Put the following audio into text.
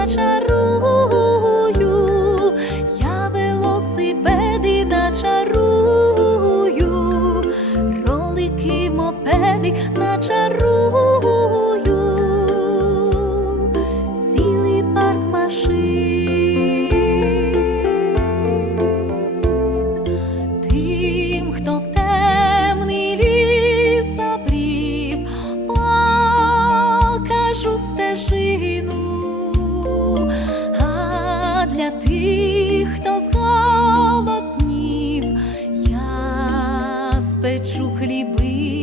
начарує. тих, хто зголоднів, я спечу хліби.